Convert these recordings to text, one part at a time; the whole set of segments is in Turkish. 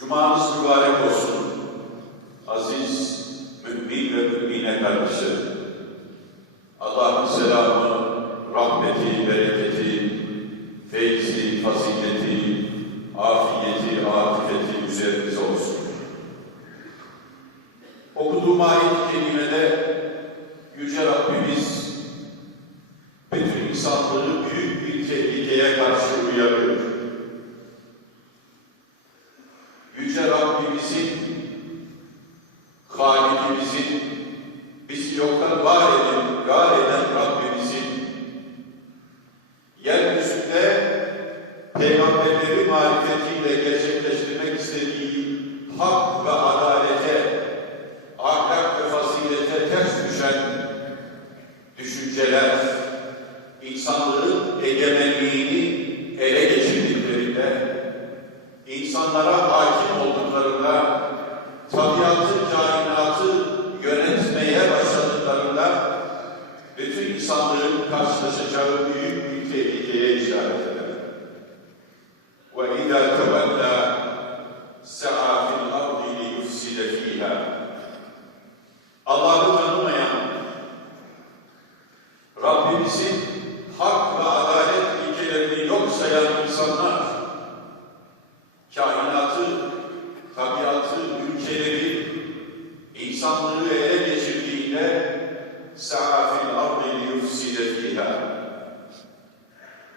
Cumanız mübarek olsun. Aziz mümin ve mümine kardeşlerim. Allah'ın selamı, rahmeti, bereketi, feyzi, fazileti, afiyeti, afiyeti üzerinize olsun. Okuduğum ayet-i insanlara ait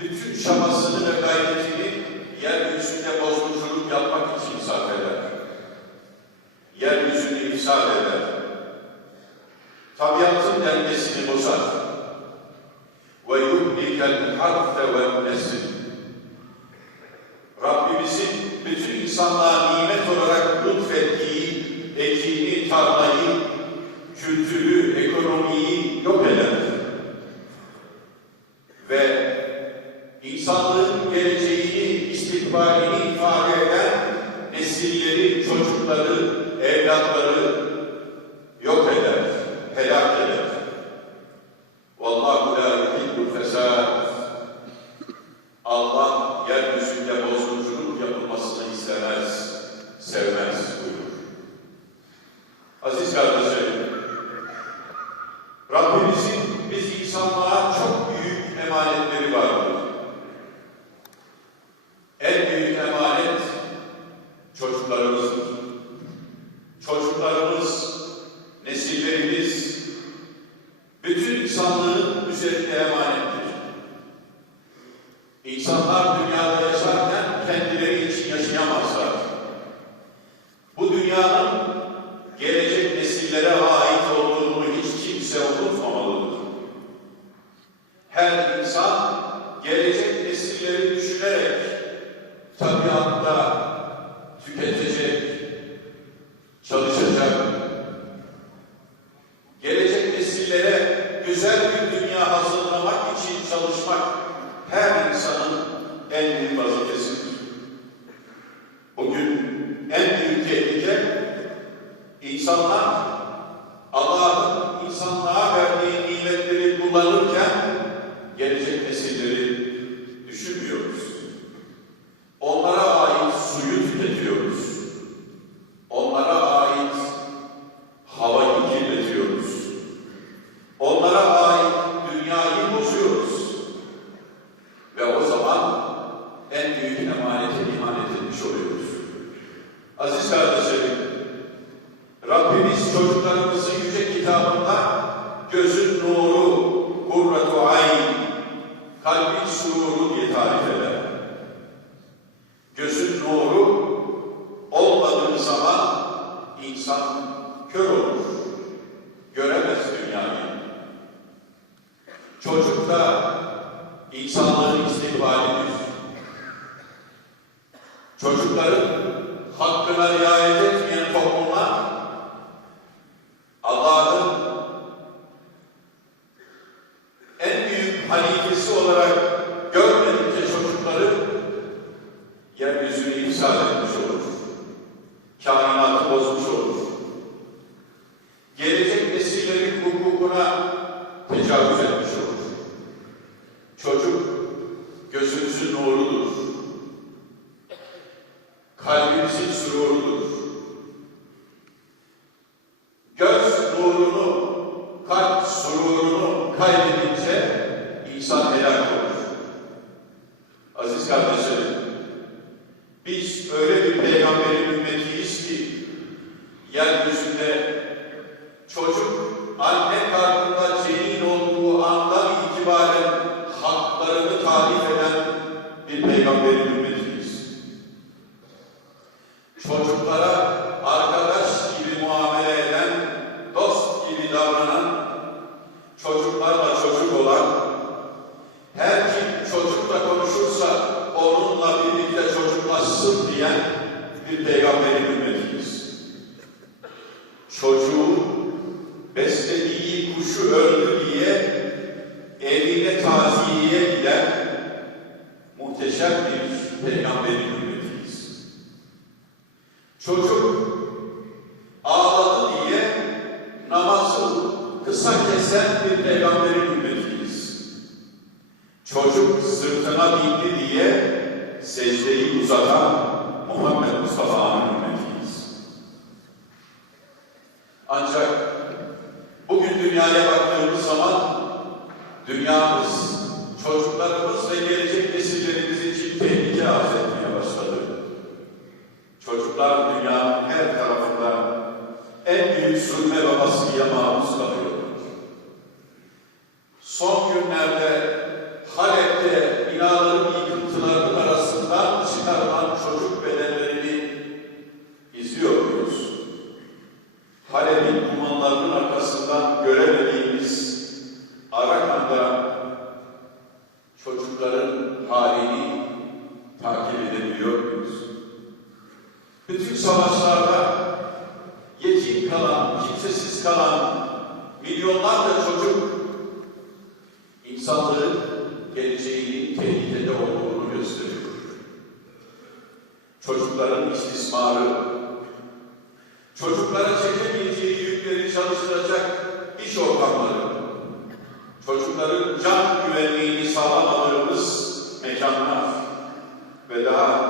bütün şabasını ve gayretini yeryüzünde bozgunculuk yapmak için sarf eder. Yeryüzünü ifsad eder. Tabiatın dengesini bozar. Ve yuhlikel harfe ve nesil. Rabbimizin bütün insanlığa nimet olarak lütfettiği ekini, tarlayı, kültürü, ekonomiyi yok eder. etmiş oluyoruz. Aziz kardeşlerim, Rabbimiz çocuklarımızı yüce kitabında gözün nuru, kurratu ayn, kalbin sururu diye tarif eder. Gözün nuru olmadığı zaman insan kör olur, göremez dünyayı. Çocuk da insanların istihbalini Çocukların hakkına riayet etmeyen toplumlar Allah'ın en büyük halifesi olarak görmedikçe çocukları yeryüzünü ifsad eder. kendisi sürurludur. Göz nurunu, kalp sururunu kaybedince insan helak olur. Aziz kardeşlerim, biz öyle bir peygamberin ümmetiyiz ki yeryüzünde çocuk anne karnı çocuklarla çocuk olan, her kim çocukla konuşursa onunla birlikte çocuklaşsın diyen bir peygamberin ümmetiyiz. Çocuğu beslediği kuşu öldü diye evine taziyeye giden muhteşem bir peygamberin ümmetiyiz. Çocuk ağladı diye namazı kısa kesen bir peygamberin ümmetiyiz. Çocuk sırtına bindi diye secdeyi uzatan Muhammed Mustafa'nın ümmetiyiz. Ancak bugün dünyaya baktığımız zaman dünyamız, çocuklarımız ve gelecek nesillerimiz için tehlike arz etmeye başladı. Çocuklar dünyanın her tarafında en büyük zulme ve baskıya maruz kalıyor. Son günlerde Halep'te savaşlarda yetim kalan, kimsesiz kalan milyonlarca çocuk insanlığın geleceğinin tehlikede olduğunu gösteriyor. Çocukların istismarı, çocuklara çekemeyeceği yükleri çalıştıracak iş ortamları, çocukların can güvenliğini sağlamadığımız mekanlar ve daha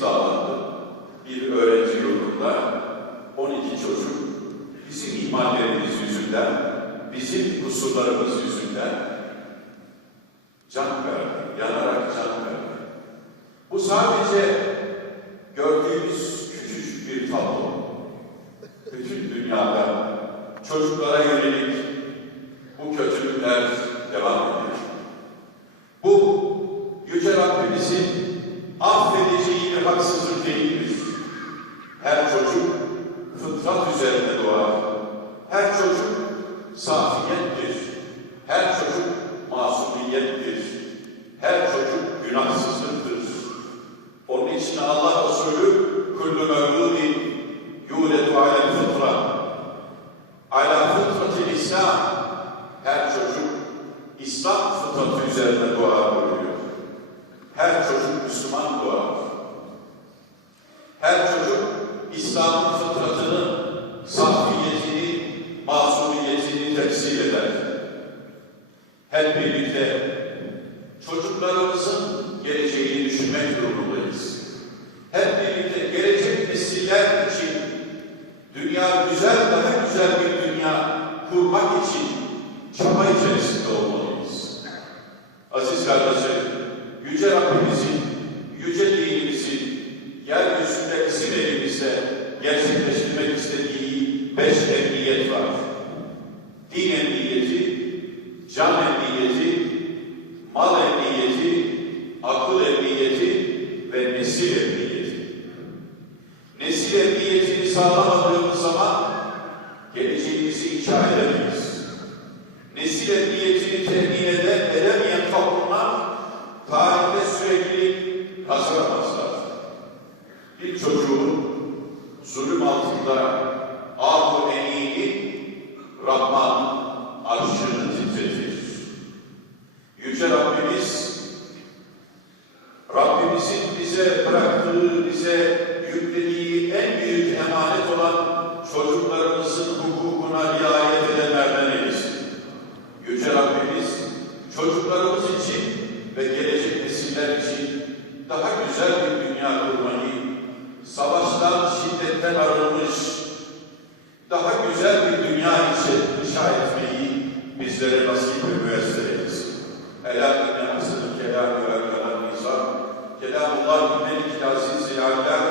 dağlandı. Bir öğrenci yurdunda 12 çocuk bizim ihmallerimiz yüzünden, bizim kusurlarımız yüzünden Fıtratını, safiyetini, masumiyetini temsil eder. Hep birlikte çocuklarımızın geleceğini düşünmek durumundayız. Hep birlikte gelecek nesiller için dünya güzel, daha güzel bir dünya kurmak için çaba içerisinde olmalıyız. Aziz kardeşlerim, Yüce Rabbimizin, Yüce dinimizin yeryüzünde bizim elimizde gerçekleştirmek istediği beş emniyet var. Din emniyeti, can emniyeti, mal emniyeti, akıl emniyeti ve nesil emniyeti. Nesil emniyetini sağlamadığımız zaman geleceğimizi inşa edemeyiz. Nesil emniyetini temin eden, edemeyen toplumlar tarihte sürekli kazanamazlar. Bir çocuğun zulüm altında ahu eniği Rahman arşını titretir. Yüce Rabbimiz Rabbimizin bize bıraktığı, bize yüklediği en büyük emanet olan çocuklarımızın hukukuna riayet edenlerden eylesin. Yüce Rabbimiz çocuklarımız için ve gelecek nesiller bir dünya inşa inşa etmeyi bizlere nasip ve müessir eylesin. Helal inne hasıl kelam